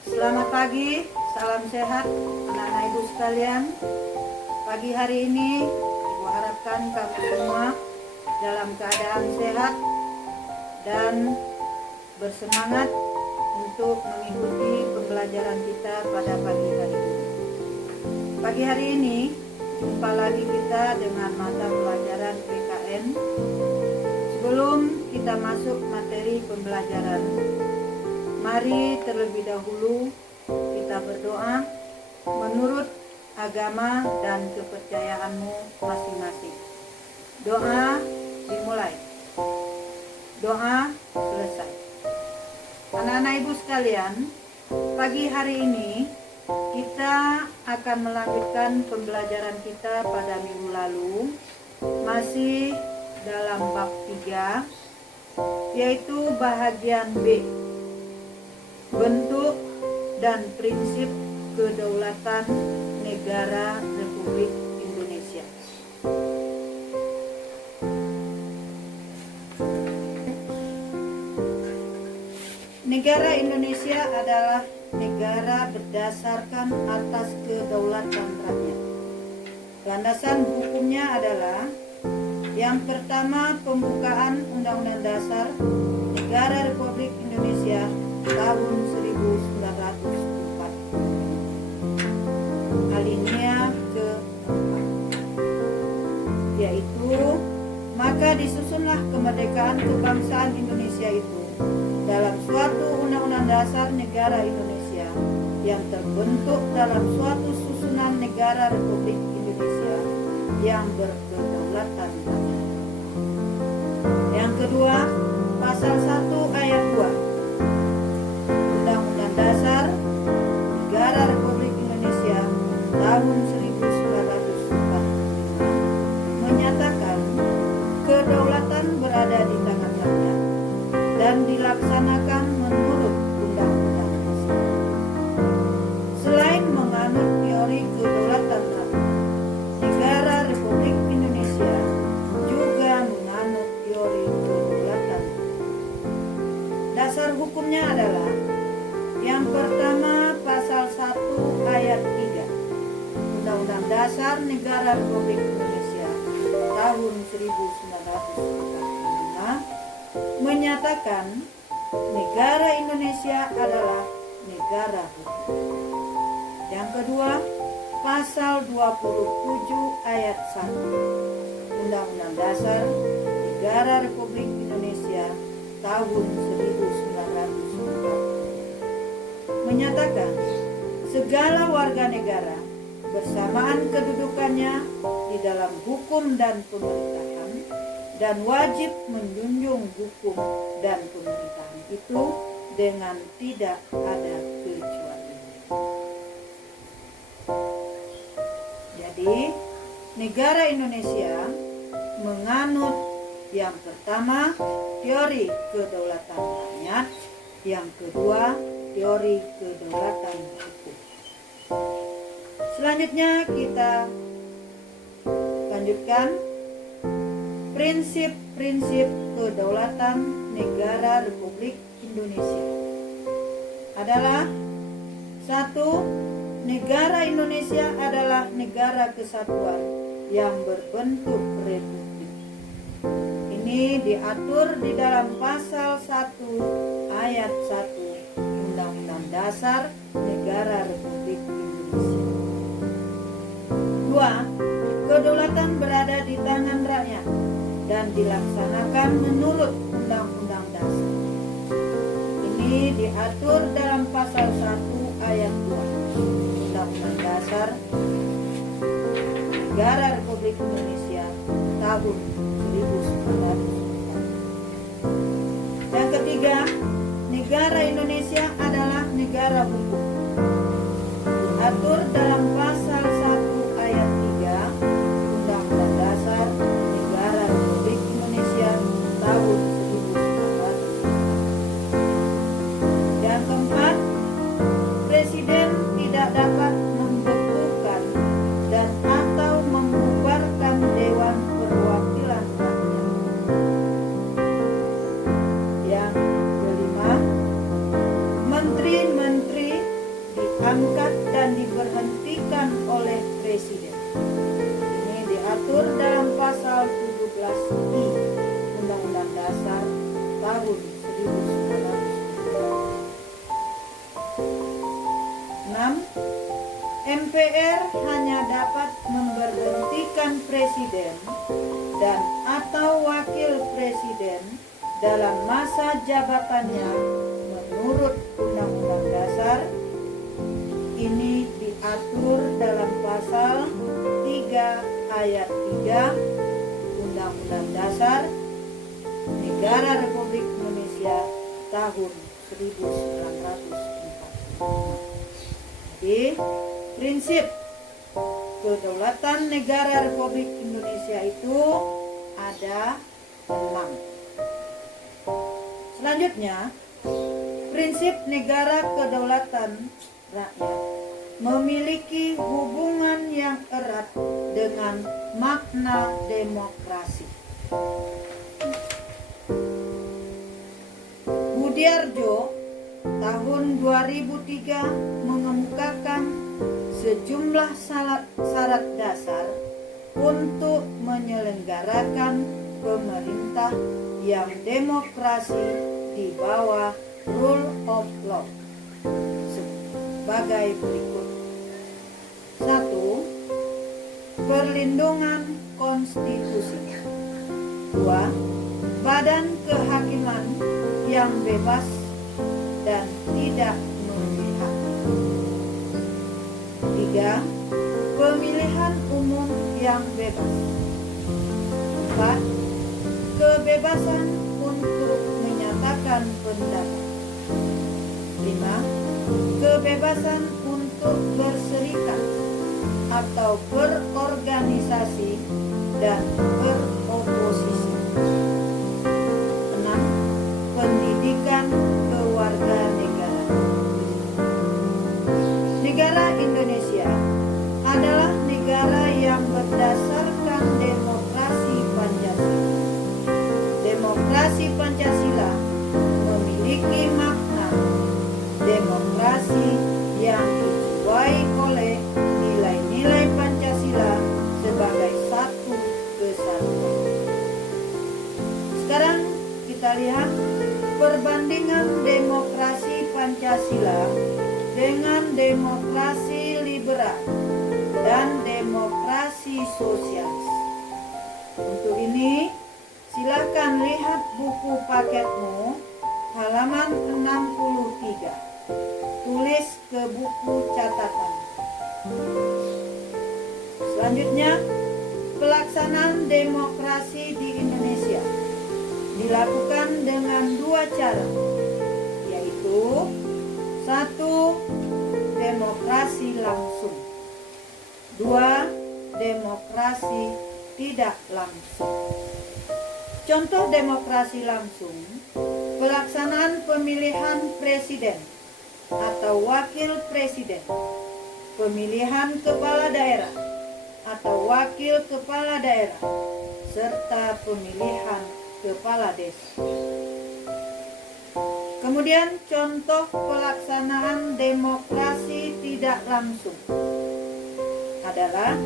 Selamat pagi, salam sehat anak-anak ibu sekalian. Pagi hari ini ibu harapkan kamu semua dalam keadaan sehat dan bersemangat untuk mengikuti pembelajaran kita pada pagi hari ini. Pagi hari ini jumpa lagi kita dengan mata pelajaran PKN. Sebelum kita masuk materi pembelajaran, mari terlebih dahulu kita berdoa menurut agama dan kepercayaanmu masing-masing. Doa dimulai. Doa selesai. Anak-anak ibu sekalian, pagi hari ini kita akan melanjutkan pembelajaran kita pada minggu lalu, masih dalam bab 3, yaitu bahagian B, bentuk dan prinsip kedaulatan negara Republik Indonesia. Negara Indonesia adalah negara berdasarkan atas kedaulatan rakyat. Landasan hukumnya adalah yang pertama, pembukaan Undang-Undang Dasar Negara Republik Indonesia tahun 1945, alinea ke-4, yaitu maka disusunlah kemerdekaan kebangsaan Indonesia itu dalam suatu Undang-Undang Dasar Negara Indonesia yang terbentuk dalam suatu susunan negara Republik Indonesia yang berkedaulatan rakyat. Yang kedua, pasal 1 ayat 2 Undang-Undang Dasar Negara Republik Indonesia tahun 1945 menyatakan kedaulatan berada di tangan rakyat dan dilaksanakan menurut undang-undang tersebut. Selain menganut teori kedaulatan rakyat, negara Republik Indonesia juga menganut teori kedaulatan. Dasar hukumnya adalah yang pertama, pasal 1 ayat 3 Undang-Undang Dasar Negara Republik Indonesia tahun 1945 menyatakan negara Indonesia adalah negara hukum. Yang kedua, pasal 27 ayat 1 Undang-Undang Dasar Negara Republik Indonesia tahun 1945 menyatakan segala warga negara bersamaan kedudukannya di dalam hukum dan pemerintahan dan wajib menjunjung hukum dan pemerintahan itu dengan tidak ada kecualian. Jadi, negara Indonesia menganut yang pertama teori kedaulatan rakyat, yang kedua teori kedaulatan hukum. Selanjutnya kita lanjutkan prinsip-prinsip kedaulatan negara Republik Indonesia adalah: 1. Negara Indonesia adalah negara kesatuan yang berbentuk republik. Ini diatur di dalam pasal 1 ayat 1 Undang-Undang Dasar Negara Republik Indonesia. 2. Kedaulatan berada di tangan rakyat dan dilaksanakan menurut Undang-Undang Dasar. Ini diatur dalam pasal 1 ayat 2 Undang-Undang Dasar Negara Republik Indonesia tahun 1945. Yang ketiga, negara Indonesia adalah negara hukum. Diatur dalam pasal 1 ayat 3 Undang-Undang Dasar Negara Republik Indonesia tahun 1945. Yang keempat, Presiden tidak dapat membekukan dan atau membubarkan Dewan Perwakilan Rakyat. Yang kelima, menteri-menteri diangkat dan diberhentikan oleh Presiden. Ini diatur dalam pasal 17I Undang-Undang Dasar tahun 1945. 6. MPR hanya dapat memberhentikan Presiden dan atau Wakil Presiden dalam masa jabatannya menurut Undang-Undang Dasar. Ini diatur dalam pasal 3 ayat 3 Undang-Undang Dasar Negara Republik Indonesia tahun 1945. Jadi, prinsip kedaulatan negara Republik Indonesia itu ada 6. Selanjutnya, prinsip negara kedaulatan rakyat memiliki hubungan yang erat dengan makna demokrasi. Budiarjo tahun 2003 mengemukakan sejumlah syarat dasar untuk menyelenggarakan pemerintah yang demokrasi di bawah rule of law sebagai berikut. 1. Perlindungan konstitusi. 2. Badan kehakiman yang bebas dan tidak memihak. 3. Pemilihan umum yang bebas. 4. Kebebasan untuk menyatakan pendapat. 5. Kebebasan untuk berserikat atau berorganisasi dan beroposisi. 6. Pendidikan kewarganegaraan. Negara Indonesia adalah negara yang berdasarkan demokrasi Pancasila. Demokrasi Pancasila memiliki makna demokrasi yang dijiwai oleh nilai-nilai Pancasila sebagai satu kesatuan. Sekarang kita lihat perbandingan demokrasi Pancasila dengan demokrasi liberal dan demokrasi sosialis. Untuk ini, silakan lihat buku paketmu halaman 63. Tulis ke buku catatan. Selanjutnya, pelaksanaan demokrasi di Indonesia dilakukan dengan 2 cara, yaitu 1. Demokrasi langsung. 2. Demokrasi tidak langsung. Contoh demokrasi langsung: pelaksanaan pemilihan presiden atau wakil presiden, pemilihan kepala daerah atau wakil kepala daerah, serta pemilihan kepala desa. Kemudian contoh pelaksanaan demokrasi tidak langsung adalah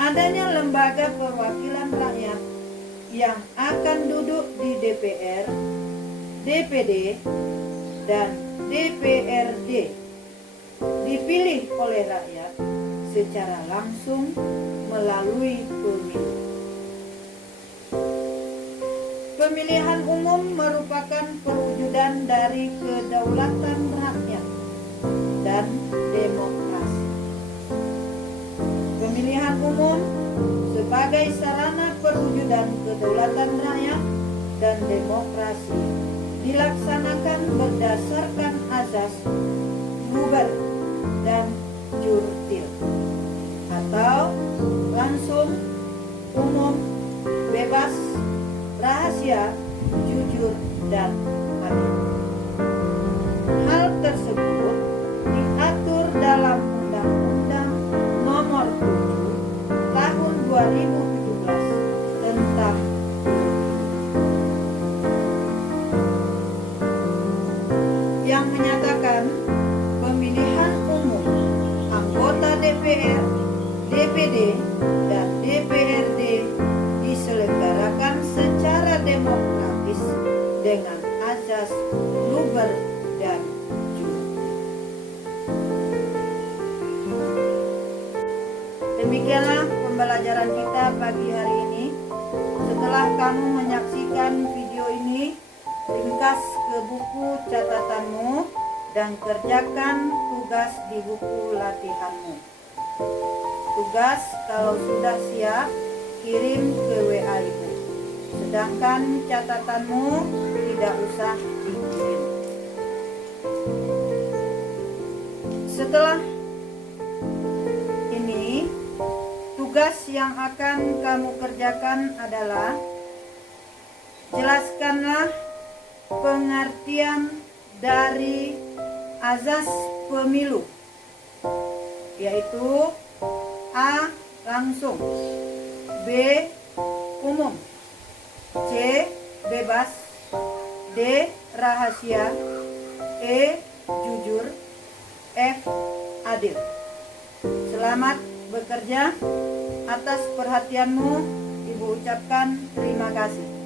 adanya lembaga perwakilan rakyat yang akan duduk di DPR, DPD, dan DPRD, dipilih oleh rakyat secara langsung melalui pemilu. Pemilihan umum merupakan perwujudan dari kedaulatan rakyat dan demokrasi. Pemilihan umum sebagai sarana perwujudan kedaulatan rakyat dan demokrasi dilaksanakan berdasarkan azas mubar dan jurtil, atau langsung, umum, bebas, rahasia, jujur, dan adil. Hal tersebut diatur dalam Undang-Undang Nomor 7 Tahun 2017 tentang yang menyatakan pemilihan Demikianlah pembelajaran kita pagi hari ini. Setelah kamu menyaksikan video ini, ringkas ke buku catatanmu dan kerjakan tugas di buku latihanmu. Tugas kalau sudah siap, kirim ke WA Ibu. Sedangkan catatanmu tidak usah dikirim. Setelah ini, tugas yang akan kamu kerjakan adalah jelaskanlah pengertian dari azas pemilu, yaitu A. Langsung, B. Umum, C. Bebas, D. Rahasia, E. Jujur, F. Adil. Selamat bekerja. Atas perhatianmu, Ibu ucapkan terima kasih.